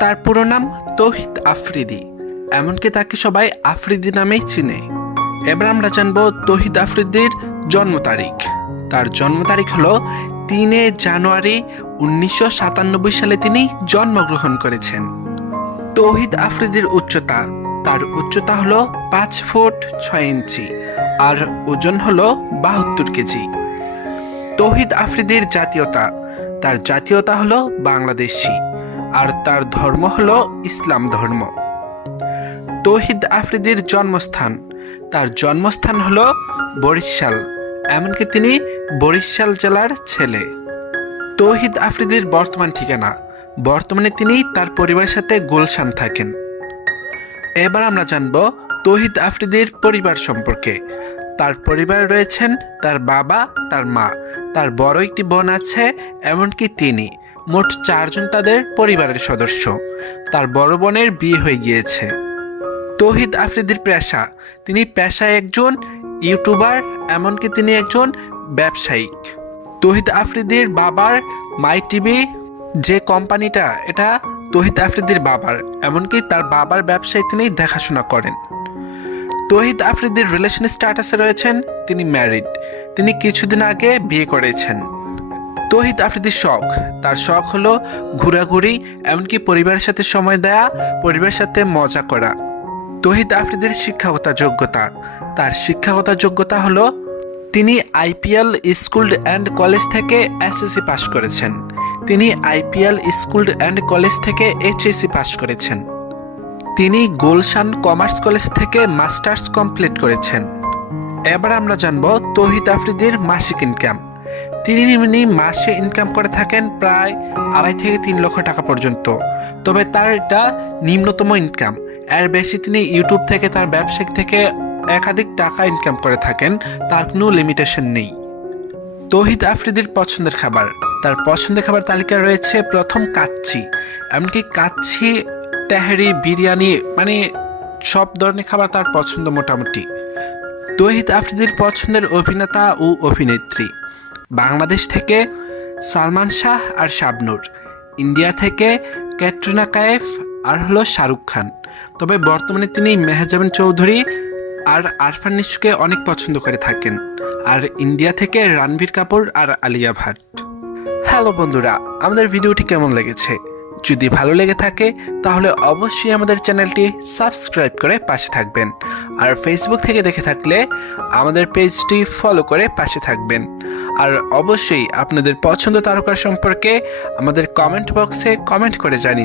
তার পুরো নাম তৌহিদ আফ্রিদি, এমনকি তাকে সবাই আফ্রিদি নামেই চিনে। এবার আমরা জানবো তৌহিদ আফ্রিদির জন্ম তারিখ। তার জন্ম তারিখ হলো 3 জানুয়ারি 1997 সালে তিনি জন্মগ্রহণ করেছেন। তৌহিদ আফ্রিদির উচ্চতা, তার উচ্চতা হলো 5 ফুট 6 ইঞ্চি আর ওজন হলো 72 কেজি। তৌহিদ আফ্রিদির জাতীয়তা, তার জাতীয়তা হলো বাংলাদেশি আর তার ধর্ম হলো ইসলাম ধর্ম। তৌহিদ আফ্রিদির জন্মস্থান, তার জন্মস্থান হলো বরিশাল, এমনকি তিনি বরিশাল জেলার ছেলে। তৌহিদ আফ্রিদির বর্তমান ঠিকানা, বর্তমানে তিনি তার পরিবারের সাথে গুলশান থাকেন। এবার আমরা জানব তৌহিদ আফ্রিদির পরিবার সম্পর্কে। তার পরিবারে রয়েছেন তার বাবা, তার মা, তার বড় একটি বোন আছে, এমনকি তিনি। মোট 4 জন তাদের পরিবারের সদস্য। তার বড় বোনের বিয়ে হয়ে গিয়েছে। তৌহিদ আফ্রিদির পেশা, তিনি পেশায় একজন ইউটিউবার, এমনকি তিনি একজন ব্যবসায়িক। তৌহিদ আফ্রিদির বাবার মাই টিভি যে কোম্পানিটা, এটা তৌহিদ আফ্রিদির বাবার, এমনকি তার বাবার ব্যবসায় তিনি দেখাশোনা করেন। তৌহিদ আফ্রিদির রিলেশন স্ট্যাটাসে রয়েছেন তিনি ম্যারিড, তিনি কিছুদিন আগে বিয়ে করেছেন। তৌহিদ আফ্রিদির শখ, তার শখ হলো ঘোরাঘুরি, এমনকি পরিবারের সাথে সময় দেয়া, পরিবারের সাথে মজা করা। তৌহিদ আফ্রিদির শিক্ষাগত যোগ্যতা, তার শিক্ষাগত যোগ্যতা হলো তিনি আইপিএল স্কুল অ্যান্ড কলেজ থেকে এসএসসি পাস করেছেন। তিনি আইপিএল স্কুল অ্যান্ড কলেজ থেকে এইচএসসি পাস করেছেন। তিনি গুলশান কমার্স কলেজ থেকে মাস্টার্স কমপ্লিট করেছেন। এবার আমরা জানব তৌহিদ আফ্রিদির মাসিক ইনকাম। তিনি মাসে ইনকাম করে থাকেন প্রায় 2.5 থেকে 3 লক্ষ টাকা পর্যন্ত। তবে তার এটা নিম্নতম ইনকাম, এর বেশি তিনি ইউটিউব থেকে, তার ব্যবসায়িক থেকে একাধিক টাকা ইনকাম করে থাকেন, তার কোনো লিমিটেশন নেই। তৌহিদ আফ্রিদির পছন্দের খাবার, তার পছন্দের খাবার তালিকায় রয়েছে প্রথম কাচ্চি, এমনকি কাচ্চি, তেহারি, বিরিয়ানি, মানে সব ধরনের খাবার তার পছন্দ মোটামুটি। তৌহিদ আফ্রিদির পছন্দের অভিনেতা ও অভিনেত্রী, বাংলাদেশ থেকে সালমান শাহ আর শাবনূর, ইন্ডিয়া থেকে ক্যাটরিনা কাইফ আর হলো শাহরুখ খান। তবে বর্তমানে তিনি মেহজাবিন চৌধুরী আর আরফান নিশোকে অনেক পছন্দ করে থাকেন। আর ইন্ডিয়া থেকে রণবীর কাপুর আর আলিয়া ভাট। হ্যালো বন্ধুরা, আমাদের ভিডিওটি কেমন লেগেছে? যদি ভালো লেগে থাকে তাহলে অবশ্যই আমাদের চ্যানেলটি সাবস্ক্রাইব করে পাশে থাকবেন। আর ফেসবুক থেকে দেখে থাকলে আমাদের পেজটি ফলো করে পাশে থাকবেন। আর অবশ্যই আপনাদের পছন্দ তারকা সম্পর্কে আমাদের কমেন্ট বক্সে কমেন্ট করে জানিয়ে